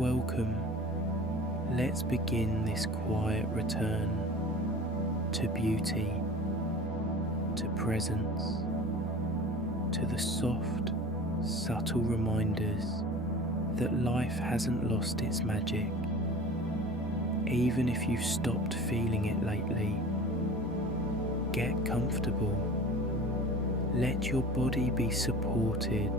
welcome, let's begin this quiet return to beauty, to presence, to the soft, subtle reminders that life hasn't lost its magic, even if you've stopped feeling it lately. Get comfortable. Let your body be supported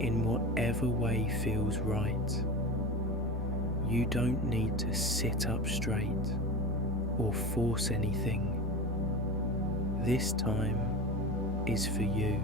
in whatever way feels right. You don't need to sit up straight or force anything. This time is for you.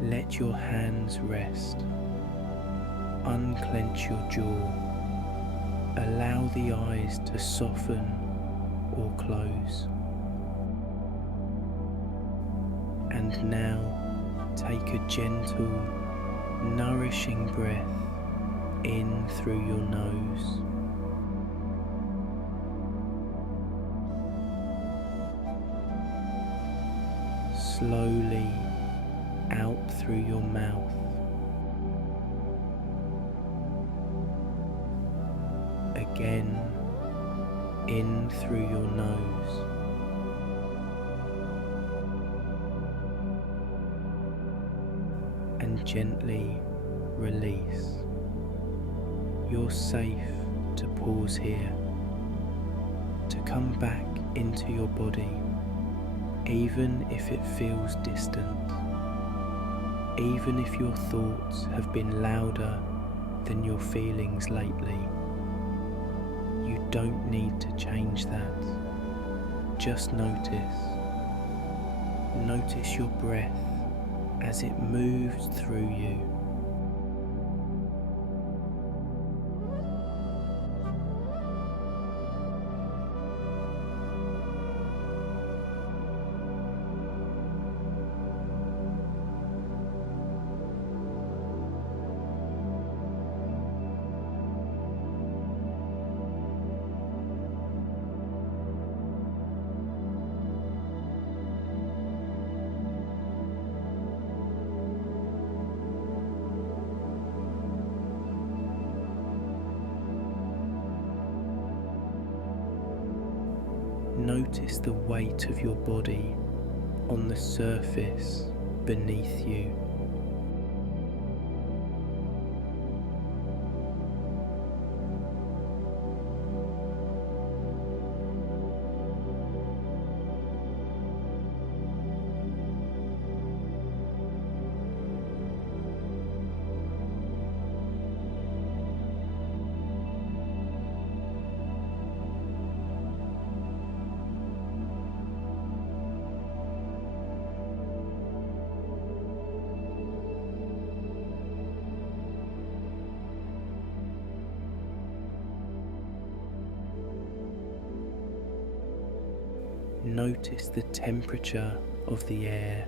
Let your hands rest. Unclench your jaw. Allow the eyes to soften or close. And now take a gentle, nourishing breath in through your nose. Slowly out through your mouth. Again, in through your nose. And gently release. You're safe to pause here, to come back into your body, even if it feels distant, even if your thoughts have been louder than your feelings lately. You don't need to change that. Just notice. Notice your breath as it moves through you. Notice the weight of your body on the surface beneath you. Notice the temperature of the air.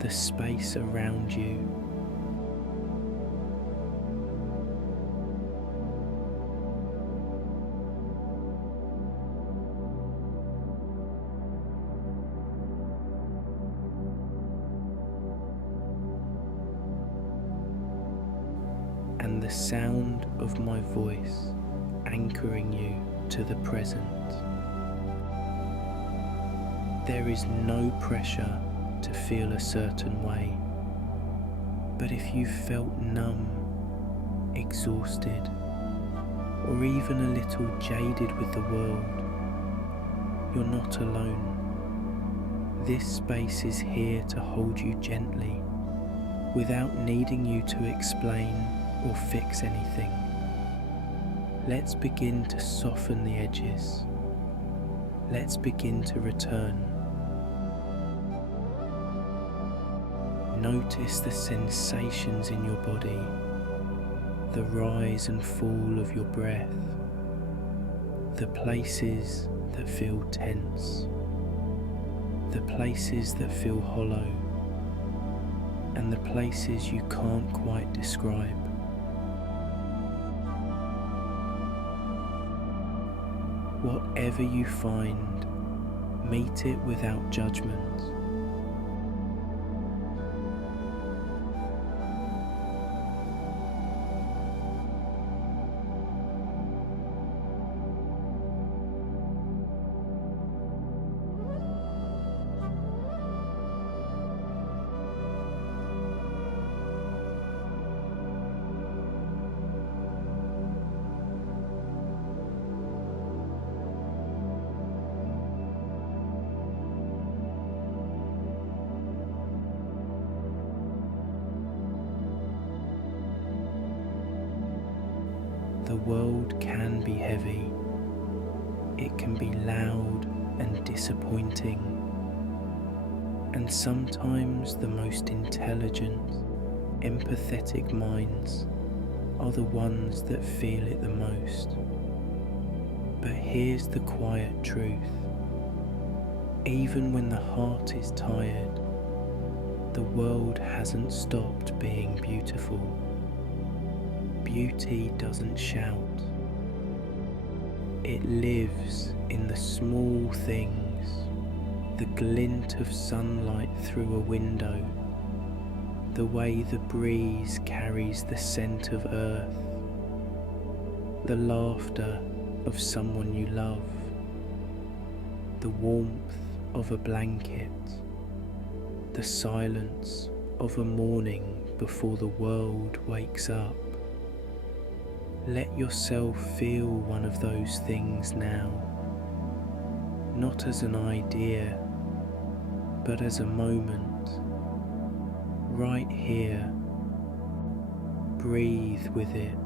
The space around you. And the sound of my voice anchoring you to the present. There is no pressure to feel a certain way, but if you felt numb, exhausted, or even a little jaded with the world, you're not alone. This space is here to hold you gently, without needing you to explain or fix anything. Let's begin to soften the edges. Let's begin to return. Notice the sensations in your body, the rise and fall of your breath, the places that feel tense, the places that feel hollow, and the places you can't quite describe. Whatever you find, meet it without judgment. The world can be heavy. It can be loud and disappointing. And sometimes the most intelligent, empathetic minds are the ones that feel it the most. But here's the quiet truth. Even when the heart is tired, the world hasn't stopped being beautiful. Beauty doesn't shout. It lives in the small things, the glint of sunlight through a window, the way the breeze carries the scent of earth, the laughter of someone you love, the warmth of a blanket, the silence of a morning before the world wakes up. Let yourself feel one of those things now, not as an idea, but as a moment, right here. Breathe with it.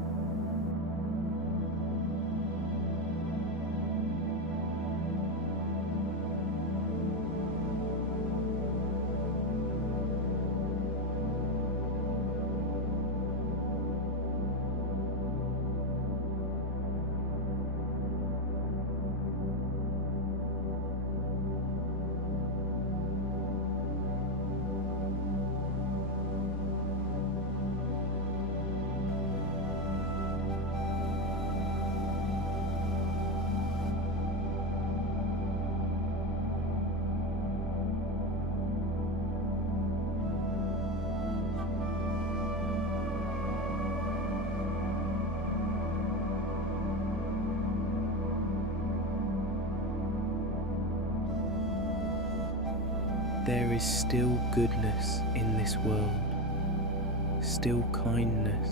There is still goodness in this world, still kindness,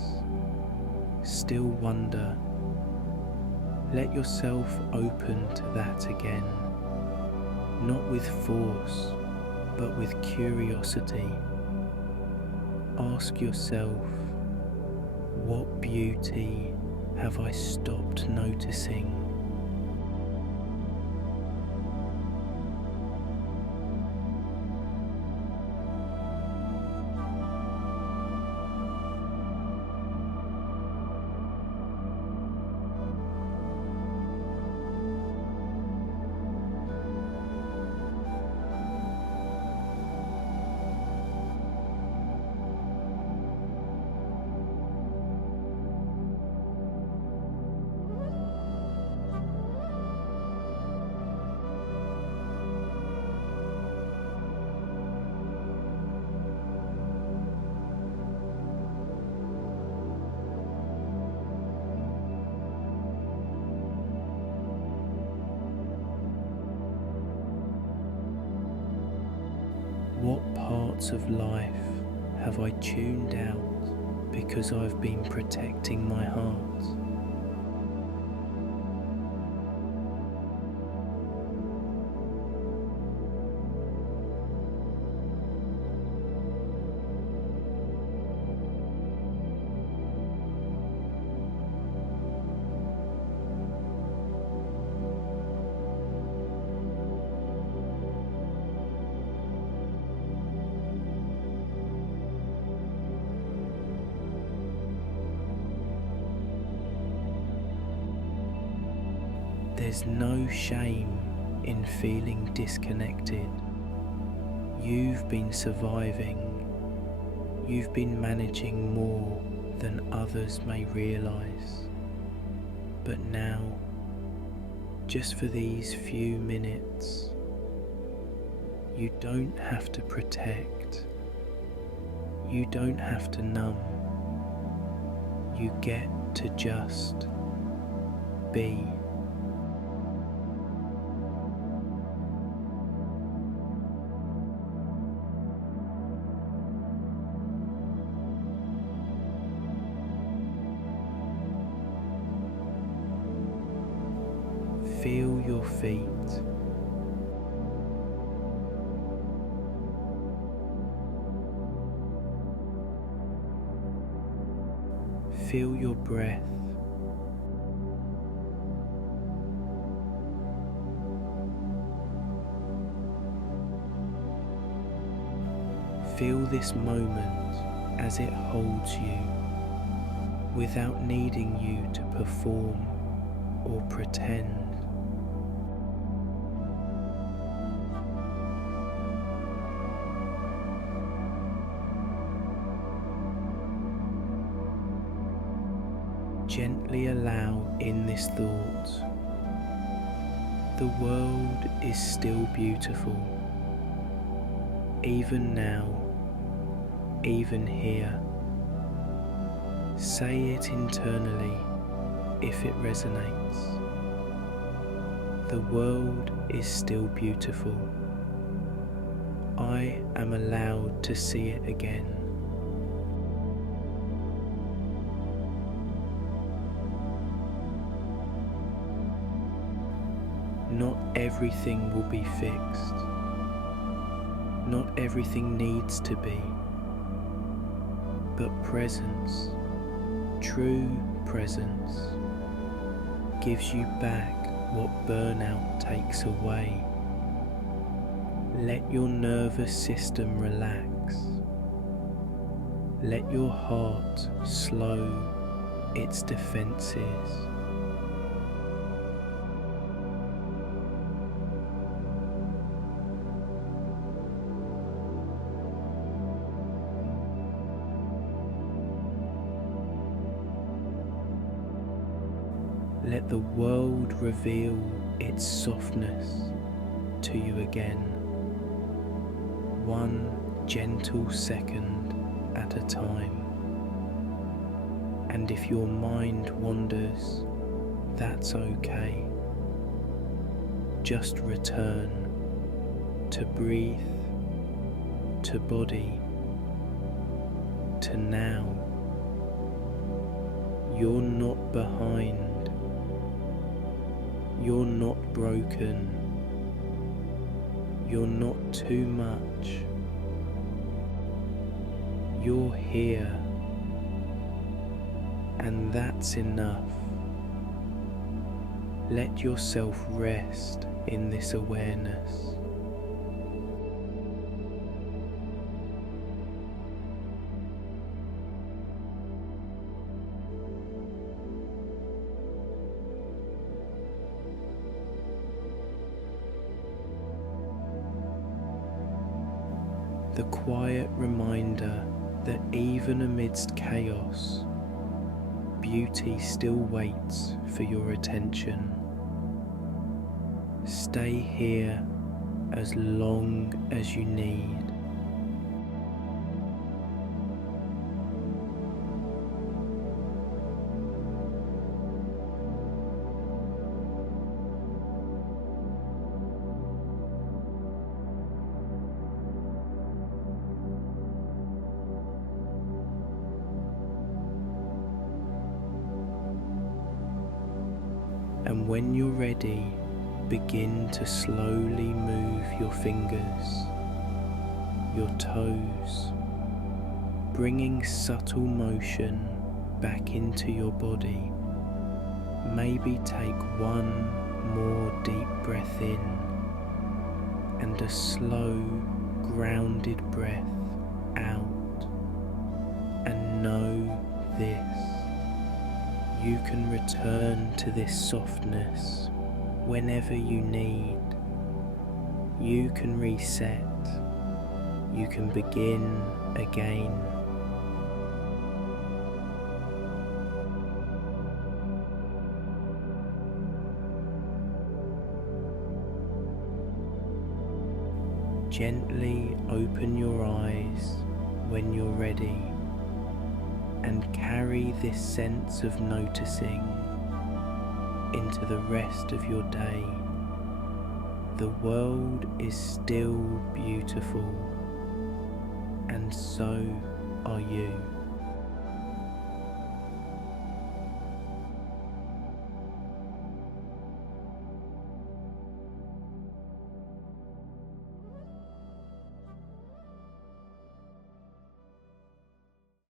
still wonder. Let yourself open to that again, not with force, but with curiosity. Ask yourself, what beauty have I stopped noticing? What parts of life have I tuned out because I've been protecting my heart? There's no shame in feeling disconnected. You've been surviving. You've been managing more than others may realize. But now, just for these few minutes, you don't have to protect. You don't have to numb. You get to just be. Feel your feet. Feel your breath. Feel this moment as it holds you without needing you to perform or pretend. Gently allow in this thought, the world is still beautiful, even now, even here. Say it internally if it resonates. The world is still beautiful. I am allowed to see it again. Not everything will be fixed. Not everything needs to be. But presence, true presence, gives you back what burnout takes away. Let your nervous system relax. Let your heart slow its defenses. Let the world reveal its softness to you again, one gentle second at a time. And if your mind wanders, that's okay. Just return to breathe, to body, to now. You're not behind. You're not broken. You're not too much. You're here, and that's enough. Let yourself rest in this awareness. The quiet reminder that even amidst chaos, beauty still waits for your attention. Stay here as long as you need. And when you're ready, begin to slowly move your fingers, your toes, bringing subtle motion back into your body. Maybe take one more deep breath in and a slow, grounded breath out. And know this. You can return to this softness whenever you need. You can reset. You can begin again. Gently open your eyes when you're ready and carry this sense of noticing into the rest of your day. The world is still beautiful, and so are you.